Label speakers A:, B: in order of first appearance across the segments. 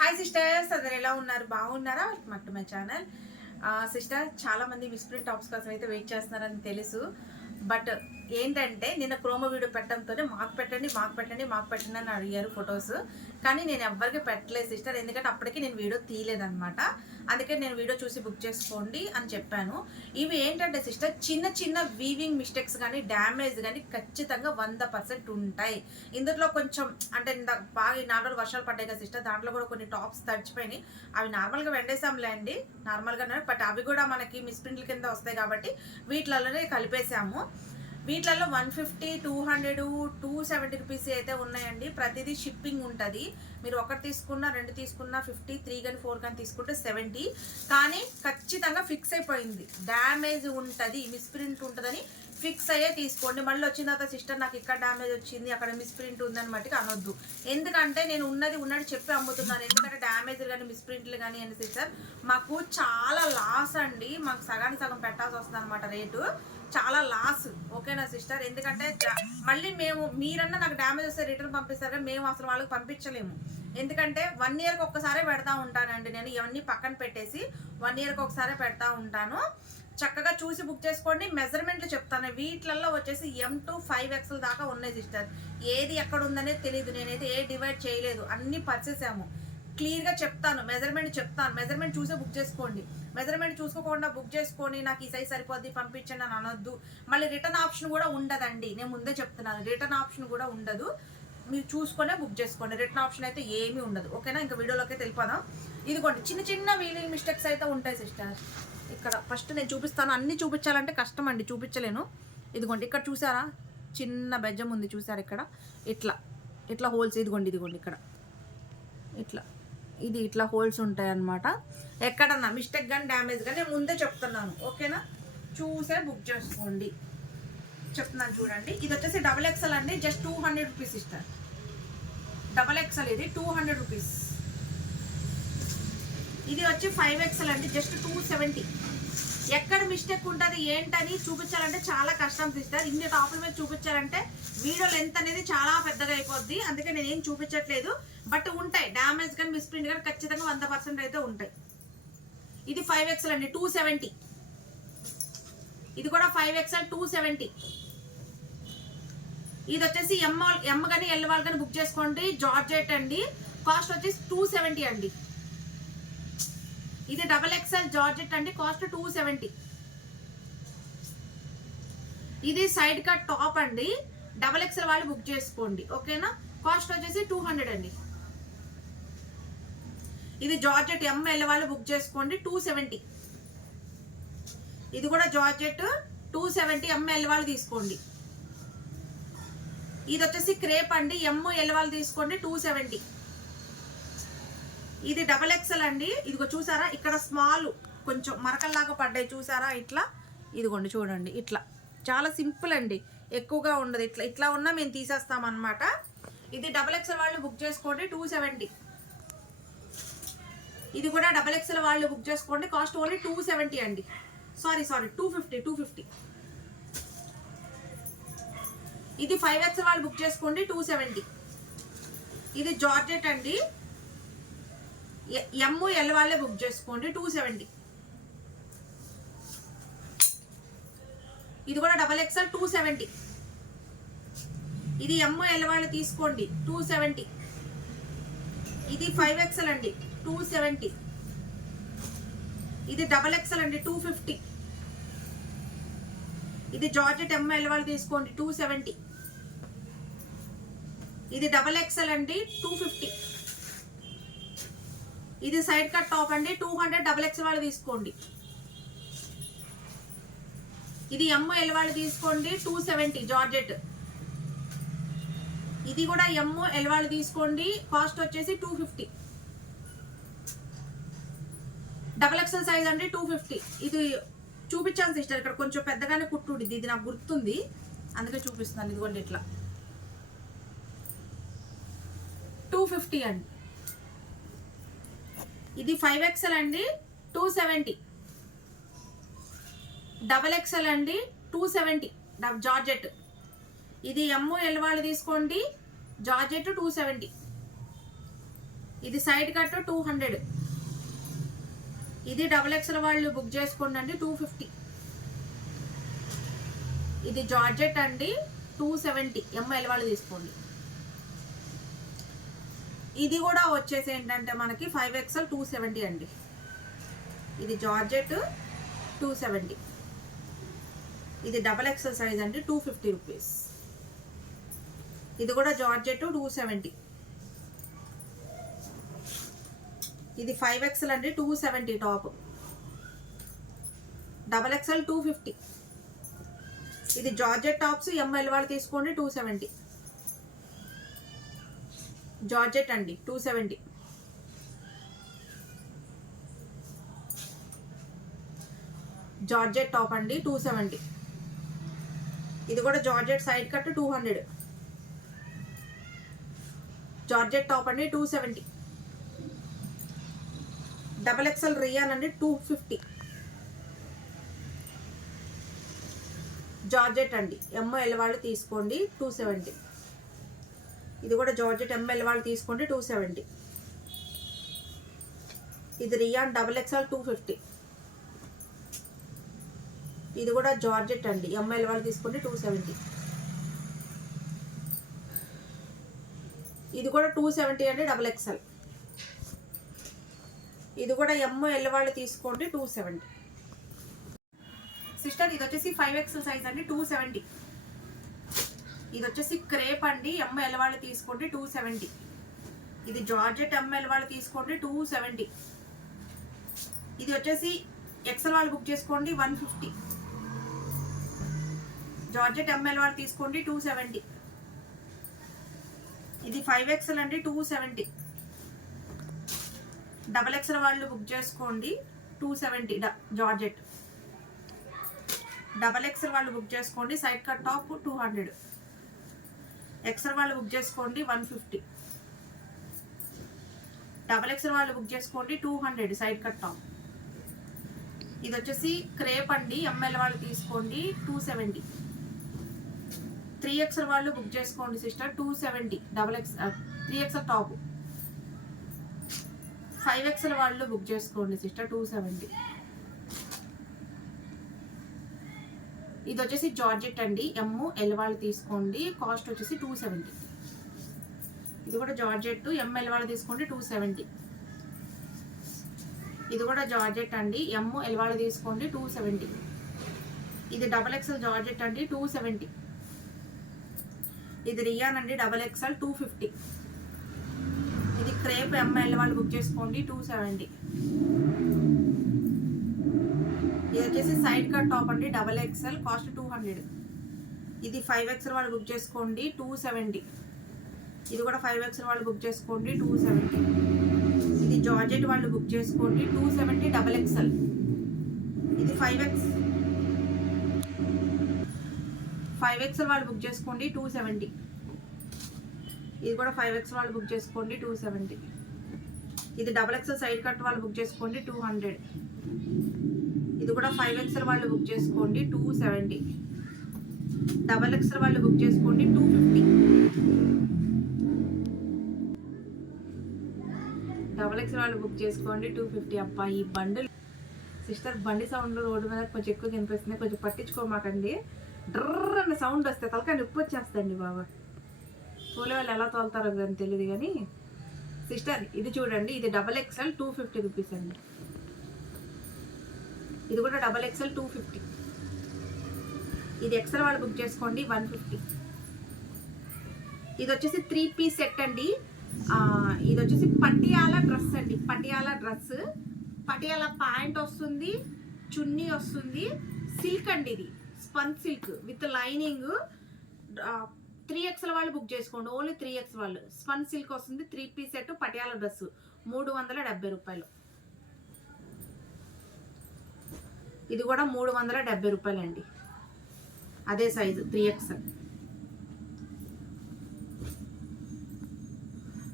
A: Hi sisters అందరు ఎలా ఉన్నారు? బాగున్నారా? Welcome to my channel. Sister చాలా మంది మిస్ప్రింట్ టాప్స్ కోసం అయితే వెయిట్ చేస్తున్నారని తెలుసు. బట్ ఏంటంటే నిన్న ప్రోమో వీడియో పెట్టడంతోనే మాకు పెట్టండి మాకు పెట్టండి మాకు పెట్టండి అని అడిగారు ఫొటోస్. కానీ నేను ఎవ్వరికి పెట్టలేదు సిస్టర్. ఎందుకంటే అప్పటికి నేను వీడియో తీయలేదన్నమాట. అందుకే నేను వీడియో చూసి బుక్ చేసుకోండి అని చెప్పాను. ఇవి ఏంటంటే సిస్టర్ చిన్న చిన్న వీవింగ్ మిస్టేక్స్ కానీ డ్యామేజ్ కానీ ఖచ్చితంగా వంద పర్సెంట్ ఉంటాయి. ఇందులో కొంచెం అంటే బాగా ఈ నాలుగు వర్షాలు పడ్డాయి కదా సిస్టర్ దాంట్లో కూడా కొన్ని టాప్స్ తడిచిపోయినాయి. అవి నార్మల్గా వెండేసాంలే అండి. నార్మల్గానే బట్ అవి కూడా మనకి మిస్ప్రింట్ల కింద వస్తాయి కాబట్టి వీటిలలోనే కలిపేసాము. వీటిలలో one fifty two hundred two seventy rupees అయితే ఉన్నాయండి. ప్రతిదీ షిప్పింగ్ ఉంటుంది. మీరు ఒకటి తీసుకున్నా రెండు తీసుకున్నా ఫిఫ్టీ త్రీ కానీ ఫోర్ కానీ తీసుకుంటే సెవెంటీ. కానీ ఖచ్చితంగా ఫిక్స్ అయిపోయింది. డ్యామేజ్ ఉంటుంది మిస్ప్రింట్ ఉంటుందని ఫిక్స్ అయ్యే తీసుకోండి. మళ్ళీ వచ్చిన తర్వాత సిస్టర్ నాకు ఇక్కడ డ్యామేజ్ వచ్చింది అక్కడ మిస్ప్రింట్ ఉందని మట్టుకు అనొద్దు. ఎందుకంటే నేను ఉన్నది ఉన్నది చెప్పి అమ్ముతున్నాను. ఎందుకంటే డ్యామేజ్ కానీ మిస్ప్రింట్లు కానీ అని సిస్టర్? మాకు చాలా లాస్ అండి. మాకు సగానికి సగం పెట్టాల్సి వస్తుంది అనమాట రేటు. చాలా లాస్. ఓకేనా సిస్టర్? ఎందుకంటే మళ్ళీ మేము మీరన్నా నాకు డ్యామేజ్ వస్తే రిటర్న్ పంపిస్తారు మేము అసలు వాళ్ళకి పంపించలేము. ఎందుకంటే వన్ ఇయర్కి ఒక్కసారే పెడతా ఉంటానండి నేను ఇవన్నీ పక్కన పెట్టేసి వన్ ఇయర్కి ఒకసారి పెడతా ఉంటాను. చక్కగా చూసి బుక్ చేసుకోండి మెజర్మెంట్లు చెప్తాను. వీటిలలో వచ్చేసి ఎం టు ఫైవ్ ఎక్స్ఎల్ దాకా ఉన్నాయి సిస్టర్. ఏది ఎక్కడ ఉందనేది తెలియదు నేనైతే ఏ డివైడ్ చేయలేదు. అన్నీ పరిచేసాము. క్లియర్గా చెప్తాను మెజర్మెంట్ చెప్తాను. మెజర్మెంట్ చూసే బుక్ చేసుకోండి. మెజర్మెంట్ చూసుకోకుండా బుక్ చేసుకొని నాకు ఈ సైజ్ సరిపోద్ది పంపించండి అని అనొద్దు. మళ్ళీ రిటర్న్ ఆప్షన్ కూడా ఉండదండి. నేను ముందే చెప్తున్నాను రిటర్న్ ఆప్షన్ కూడా ఉండదు. మీరు చూసుకునే బుక్ చేసుకోండి. రిటర్న్ ఆప్షన్ అయితే ఏమీ ఉండదు. ఓకేనా ఇంకా వీడియోలోకి వెళ్ళిపోదాం. ఇదిగోండి చిన్న చిన్న వీలింగ్ మిస్టేక్స్ అయితే ఉంటాయి సిస్టర్ ఇక్కడ ఫస్ట్ నేను చూపిస్తాను. అన్నీ చూపించాలంటే కష్టం అండి. చూపించలేను. ఇదిగోండి ఇక్కడ చూసారా? చిన్న బెజ్జం ఉంది చూసారా ఇక్కడ? ఇట్లా. ఇట్లా హోల్స్ ఇదిగోండి ఇదిగోండి ఇక్కడ. ఇట్లా. ఇది ఇట్లా హోల్స్ ఉంటాయి అన్నమాట ఎక్కడన్నా మిస్టేక్ కానీ డ్యామేజ్ కానీ నేను ముందే చెప్తున్నాను. ఓకేనా? చూసే బుక్ చేసుకోండి. చెప్తున్నాను చూడండి. ఇది వచ్చేసి డబల్ ఎక్సెల్ అండి. జస్ట్ టూ హండ్రెడ్ రూపీస్ ఇస్తారు. డబల్ ఎక్సెల్ ఇది టూ హండ్రెడ్ రూపీస్. ఇది వచ్చి ఫైవ్ ఎక్సెల్ అండి. Just two seventy. ఎక్కడ మిస్టేక్ ఉంటుంది ఏంటని చూపించాలంటే చాలా కష్టం సిస్టర్ ఇన్ని టాపుల మీద చూపించాలంటే వీడియో లెంత్ అనేది చాలా పెద్దగా అయిపోద్ది. అందుకే నేను ఏం చూపించట్లేదు. బట్ ఉంటాయి. డ్యామేజ్ కానీ మిస్ప్రింట్ కానీ ఖచ్చితంగా వంద పర్సెంట్ అయితే ఉంటాయి. ఇది ఫైవ్ ఎక్స్ఎల్ అండి. టూ సెవెంటీ ఇది కూడా ఫైవ్ ఎక్స్ఎల్ టూ సెవెంటీ ఇది వచ్చేసి ఎమ్ ఎమ్ కానీ ఎల్ వాళ్ళు కానీ బుక్ చేసుకోండి. జార్జెట్ అండి. కాస్ట్ వచ్చేసి టూ సెవెంటీ అండి. ఇది డబల్ ఎక్స్ఎల్ జార్జెట్ అండి కాస్ట్ టూ సెవెంటీ ఇది సైడ్ కట్ టాప్ అండి. డబల్ ఎక్స్ఎల్ వాళ్ళు బుక్ చేసుకోండి ఓకేనా? కాస్ట్ వచ్చేసి టూ హండ్రెడ్ అండి. ఇది జార్జెట్ ఎంఎల్ వాళ్ళు బుక్ చేసుకోండి టూ సెవెంటీ ఇది కూడా జార్జెట్ టూ సెవెంటీ ఎంఎల్ వాళ్ళు తీసుకోండి. ఇది వచ్చేసి క్రేప్ అండి ఎమ్ ఎల్ వాళ్ళు తీసుకోండి టూ సెవెంటీ ఇది డబల్ ఎక్సెల్ అండి. ఇదిగో చూసారా? ఇక్కడ స్మాల్ కొంచెం మరకల్లాగా పడ్డాయి. చూసారా? ఇట్లా. ఇదిగోండి చూడండి. ఇట్లా. చాలా సింపుల్ అండి. ఎక్కువగా ఉండదు. ఇట్లా ఇట్లా ఉన్నా మేము తీసేస్తాం అనమాట ఇది డబల్ ఎక్సెల్ వాళ్ళు బుక్ చేసుకోండి. టూ సెవెంటీ ఇది కూడా డబల్ ఎక్సెల్ వాళ్ళు బుక్ చేసుకోండి. కాస్ట్ ఓన్లీ టూ సెవెంటీ అండి. Sorry sorry two fifty two fifty ఇది ఫైవ్ ఎక్సెల్ వాళ్ళు బుక్ చేసుకోండి. టూ సెవెంటీ ఇది జార్జెట్ అండి. ఎమ్ ఎల్ వాళ్ళే బుక్ చేసుకోండి. టూ సెవెంటీ ఇది కూడా డబల్ ఎక్స్ఎల్ టూ సెవెంటీ ఇది ఎమ్ ఎల్ వాళ్ళు తీసుకోండి. టూ సెవెంటీ ఇది ఫైవ్ ఎక్స్ఎల్ అండి. టూ సెవెంటీ ఇది డబల్ ఎక్స్ఎల్ అండి టూ ఫిఫ్టీ ఇది జార్జెట్ ఎమ్ ఎల్ వాళ్ళు తీసుకోండి టూ సెవెంటీ ఇది డబల్ ఎక్స్ఎల్ అండి టూ ఫిఫ్టీ ఇది సైడ్ కట్ టాప్ అండి. టూ హండ్రెడ్ డబల్ ఎక్స్ వాళ్ళు తీసుకోండి. ఇది ఎమ్ ఎల్ వాళ్ళు తీసుకోండి. Two seventy georgette. ఇది కూడా ఎమ్ ఎల్ వాళ్ళు తీసుకోండి. కాస్ట్ వచ్చేసి two fifty. Double XL size అండి టూ ఫిఫ్టీ. ఇది చూపించాను సిస్టర్ ఇక్కడ కొంచెం పెద్దగానే కుట్టుండిది ఇది నాకు గుర్తుంది. అందుకే చూపిస్తున్నాను. ఇదిగోండి ఇట్లా. టూ ఫిఫ్టీ అండి. ఇది ఫైవ్ ఎక్సెల్ అండి టూ సెవెంటీ డబల్ ఎక్స్ఎల్ అండి టూ సెవెంటీ జార్జెట్. ఇది ఎమ్ము ఎల్ వాళ్ళు తీసుకోండి జార్జెట్ టూ సెవెంటీ ఇది సైడ్ కట్ టూ హండ్రెడ్ ఇది డబుల్ ఎక్స్ఎల్ వాళ్ళు బుక్ చేసుకోండి అండి టూ ఫిఫ్టీ ఇది జార్జెట్ అండి టూ సెవెంటీ ఎంఐఎల్ వాళ్ళు తీసుకోండి. ఇది కూడా వచ్చేసి ఏంటంటే మనకి ఫైవ్ ఎక్స్ఎల్ టూ సెవెంటీ అండి. ఇది జార్జెట్ టూ సెవెంటీ ఇది డబల్ ఎక్స్ఎల్ సైజ్ అండి టూ ఫిఫ్టీ రూపీస్ ఇది కూడా జార్జెట్ టూ సెవెంటీ ఇది ఫైవ్ ఎక్స్ఎల్ అండి two seventy top double XL two fifty ఇది జార్జెట్ టాప్స్ ఎంఎల్ వాళ్ళు తీసుకోండి టూ సెవెంటీ జార్జెట్ అండి టూ సెవెంటీ. జార్జెట్ టాప్ అండి టూ సెవెంటీ. ఇది కూడా georgette side cut two hundred. Georgette top అండి two seventy. Double XL rayon అండి two fifty. Georgette అండి ఎంఎల్ వాళ్ళు తీసుకోండి టూ సెవెంటీ. ఇది కూడా జార్జెట్ ఎంఎల్ వాళ్ళు తీసుకోండి టూ సెవెంటీ ఇది rayon double XL two fifty ఇది కూడా జార్జెట్ అండి ఎంఎల్ వాళ్ళు తీసుకోండి టూ సెవెంటీ ఇది కూడా టూ సెవెంటీ అండి డబల్ ఎక్స్ఎల్ ఇది కూడా ఎంఎల్ వాళ్ళు తీసుకోండి టూ సెవెంటీ సిస్టర్ ఇది వచ్చేసి ఫైవ్ ఎక్స్ఎల్ సైజ్ అండి టూ సెవెంటీ ఇది వచ్చేసి క్రేప్ అండి ఎంఎల్ వాళ్ళు తీసుకోండి టూ సెవెంటీ ఇది జార్జెట్ ఎంఎల్ వాళ్ళు తీసుకోండి టూ సెవెంటీ ఇది వచ్చేసి ఎక్సెల్ వాళ్ళు బుక్ చేసుకోండి వన్ ఫిఫ్టీ జార్జెట్ ఎంఎల్ వాళ్ళు తీసుకోండి టూ సెవెంటీ ఇది ఫైవ్ ఎక్స్ఎల్ అండి టూ సెవెంటీ డబల్ ఎక్స్ఎల్ వాళ్ళు బుక్ చేసుకోండి two seventy georgette. Double XL వాళ్ళు బుక్ చేసుకోండి side cut top two hundred XL వాళ్ళు బుక్ చేసుకోండి వన్ ఫిఫ్టీ డబల్ ఎక్స్ఎల్ వాళ్ళు బుక్ చేసుకోండి two hundred side cut top ఇది వచ్చేసి క్రేప్ అండి ఎంఎల్ వాళ్ళు తీసుకోండి టూ సెవెంటీ త్రీ ఎక్స్ఎల్ వాళ్ళు బుక్ చేసుకోండి sister two seventy double X three XL top five XL వాళ్ళు బుక్ చేసుకోండి సిస్టర్ టూ సెవెంటీ ఇది వచ్చేసి జార్జెట్ అండి. ఎమ్ము ఎల్వాళ్ళు తీసుకోండి. కాస్ట్ వచ్చేసి టూ సెవెంటీ ఇది కూడా జార్జెట్. ఎమ్ ఎల్వాళ్ళు తీసుకోండి టూ సెవెంటీ ఇది కూడా జార్జెట్ అండి. ఎమ్ ఎల్వాళ్ళు తీసుకోండి టూ సెవెంటీ ఇది డబల్ ఎక్స్ఎల్ జార్జెట్ అండి టూ సెవెంటీ ఇది రియాన్ అండి డబల్ ఎక్స్ఎల్ టూ ఫిఫ్టీ ఇది క్రేప్ ఎంఎల్ వాళ్ళు బుక్ చేసుకోండి టూ సెవెంటీ ఇది వచ్చేసి సైడ్ కట్ టాప్ అండి double XL cost two hundred. ఇది ఫైవ్ ఎక్స్ఎల్ వాళ్ళు బుక్ చేసుకోండి టూ సెవెంటీ. ఇది కూడా ఫైవ్ ఎక్స్ఎల్ వాళ్ళు బుక్ చేసుకోండి టూ సెవెంటీ. ఇది జార్జెట్ వాళ్ళు బుక్ చేసుకోండి టూ సెవెంటీ డబల్ ఎక్స్ఎల్. ఇది ఫైవ్ ఎక్స్ ఫైవ్ ఎక్స్ఎల్ వాళ్ళు బుక్ చేసుకోండి టూ సెవెంటీ. ఇది కూడా ఫైవ్ ఎక్స్ వాళ్ళు బుక్ చేసుకోండి టూ సెవెంటీ. ఇది డబల్ ఎక్స్ఎల్ సైడ్ కట్ వాళ్ళు బుక్ చేసుకోండి టూ హండ్రెడ్. ఇది కూడా ఫైవ్ ఎక్స్ఎల్ వాళ్ళు బుక్ చేసుకోండి టూ సెవెంటీ డబల్ ఎక్స్ఎల్ వాళ్ళు బుక్ చేసుకోండి టూ ఫిఫ్టీ డబల్ ఎక్స్ఎల్ వాళ్ళు బుక్ చేసుకోండి టూ ఫిఫ్టీ అప్ప ఈ బండిల్. సిస్టర్ బండి సౌండ్ రోడ్డు మీద కొంచెం ఎక్కువ కనిపిస్తుంది కొంచెం పట్టించుకోమాకండి. డ్రర్ అన్న సౌండ్ వస్తే తలకాయ నొప్పి వచ్చేస్తండి బాబా. తోలే వాళ్ళు ఎలా తోలుతారో కానీ తెలియదు కానీ. సిస్టర్ ఇది చూడండి ఇది double XL two fifty rupees అండి. ఇది కూడా డబల్ ఎక్స్ఎల్ టూ ఫిఫ్టీ ఇది ఎక్స్ఎల్ వాళ్ళు బుక్ చేసుకోండి వన్ ఫిఫ్టీ ఇది వచ్చేసి త్రీ పీస్ సెట్ అండి. ఇది వచ్చేసి పటియాల డ్రెస్ అండి. పటియాల డ్రెస్ పటియాల ప్యాంట్ వస్తుంది చున్నీ వస్తుంది. సిల్క్ అండి ఇది. Spun silk with lining three XL వాళ్ళు బుక్ చేసుకోండి. ఓన్లీ త్రీ ఎక్స్ వాళ్ళు. స్పన్ సిల్క్ వస్తుంది three piece set Patiala dress మూడు వందల డెబ్బై రూపాయలు. ఇది కూడా మూడు వందల డెబ్బై రూపాయలు అండి అదే సైజు త్రీ ఎక్స్ఎల్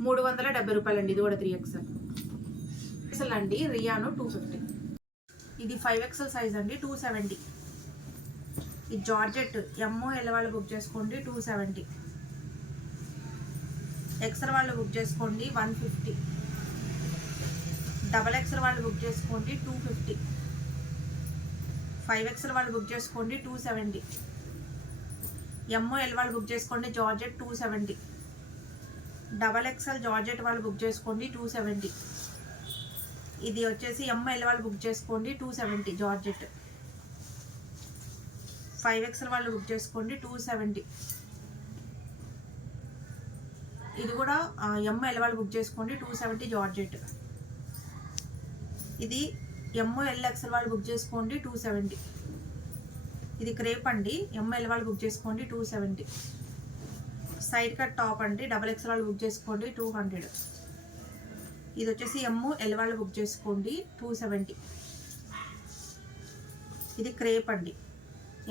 A: మూడు వందల డెబ్బై రూపాయలు అండి ఇది కూడా త్రీ ఎక్స్ఎల్ ఎక్సెల్ అండి రియాను టూ ఫిఫ్టీ ఇది ఫైవ్ ఎక్సెల్ సైజ్ అండి టూ సెవెంటీ ఇది జార్జెట్ ఎమ్మో ఎల్ వాళ్ళు బుక్ చేసుకోండి టూ సెవెంటీ ఎక్స్ఎల్ వాళ్ళు బుక్ చేసుకోండి వన్ ఫిఫ్టీ డబల్ ఎక్స్ఎల్ వాళ్ళు బుక్ చేసుకోండి టూ ఫిఫ్టీ ఫైవ్ ఎక్స్ఎల్ వాళ్ళు బుక్ చేసుకోండి టూ సెవెంటీ. ఎంఓఎల్ వాళ్ళు బుక్ చేసుకోండి georgette two seventy. Double XL georgette వాళ్ళు బుక్ చేసుకోండి టూ సెవెంటీ. ఇది వచ్చేసి ఎంఎల్ వాళ్ళు బుక్ చేసుకోండి two seventy georgette. Five XL వాళ్ళు బుక్ చేసుకోండి టూ సెవెంటీ. ఇది కూడా ఎంఎల్ వాళ్ళు బుక్ చేసుకోండి టూ సెవెంటీ జార్జెట్. ఇది ఎంఓఎల్ ఎల్ ఎక్స్ఎల్ వాళ్ళు బుక్ చేసుకోండి టూ సెవెంటీ ఇది క్రేప్ అండి. ఎంఎల్ వాళ్ళు బుక్ చేసుకోండి two seventy side cut top అండి. డబల్ ఎక్స్ఎల్ వాళ్ళు బుక్ చేసుకోండి టూ హండ్రెడ్ ఇది వచ్చేసి ఎమ్ము ఎల్ వాళ్ళు బుక్ చేసుకోండి టూ సెవెంటీ ఇది క్రేప్ అండి.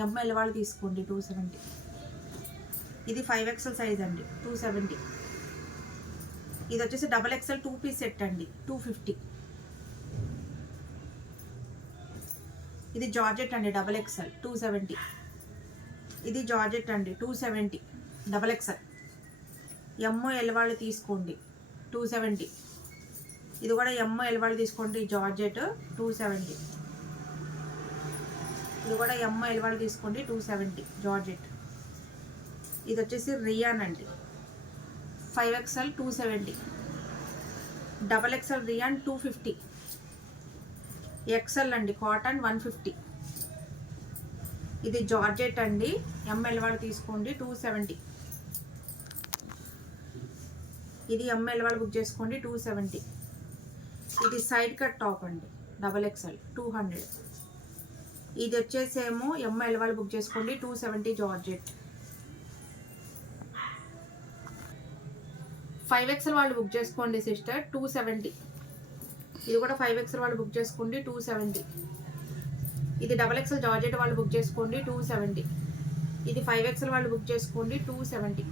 A: ఎంఎల్ వాళ్ళు తీసుకోండి టూ సెవెంటీ ఇది ఫైవ్ ఎక్స్ఎల్ సైజ్ అండి. టూ సెవెంటీ ఇది వచ్చేసి double XL two piece set అండి. టూ ఫిఫ్టీ ఇది జార్జెట్ అండి డబల్ ఎక్స్ఎల్ టూ సెవెంటీ ఇది జార్జెట్ అండి టూ సెవెంటీ డబల్ ఎక్స్ఎల్. ఎమ్ఓ ఎల్వాళ్ళు తీసుకోండి టూ సెవెంటీ ఇది కూడా ఎమ్ఓ ఎల్వాళ్ళు తీసుకోండి జార్జెట్ టూ సెవెంటీ ఇది కూడా ఎమ్ఓ ఎల్వాళ్ళు తీసుకోండి టూ సెవెంటీ జార్జెట్. ఇది వచ్చేసి రియాన్ అండి. Five XL two seventy double XL rayon two fifty XL అండి కాటన్ వన్ ఫిఫ్టీ ఇది జార్జెట్ అండి ఎంఎల్ వాళ్ళు తీసుకోండి టూ సెవెంటీ ఇది ఎంఎల్ వాళ్ళు బుక్ చేసుకోండి టూ సెవెంటీ ఇది సైడ్ కట్ టాప్ అండి డబల్ ఎక్సెల్ టూ హండ్రెడ్ ఇది వచ్చేసేమో ఎంఎల్ వాళ్ళు బుక్ చేసుకోండి two seventy georgette. Five XL వాళ్ళు బుక్ చేసుకోండి సిస్టర్ టూ సెవెంటీ ఇది కూడా ఫైవ్ ఎక్స్ఎల్ వాళ్ళు బుక్ చేసుకోండి టూ సెవెంటీ ఇది డబల్ ఎక్స్ఎల్ జార్జెట్ వాళ్ళు బుక్ చేసుకోండి టూ సెవెంటీ ఇది ఫైవ్ ఎక్స్ఎల్ వాళ్ళు బుక్ చేసుకోండి టూ సెవెంటీ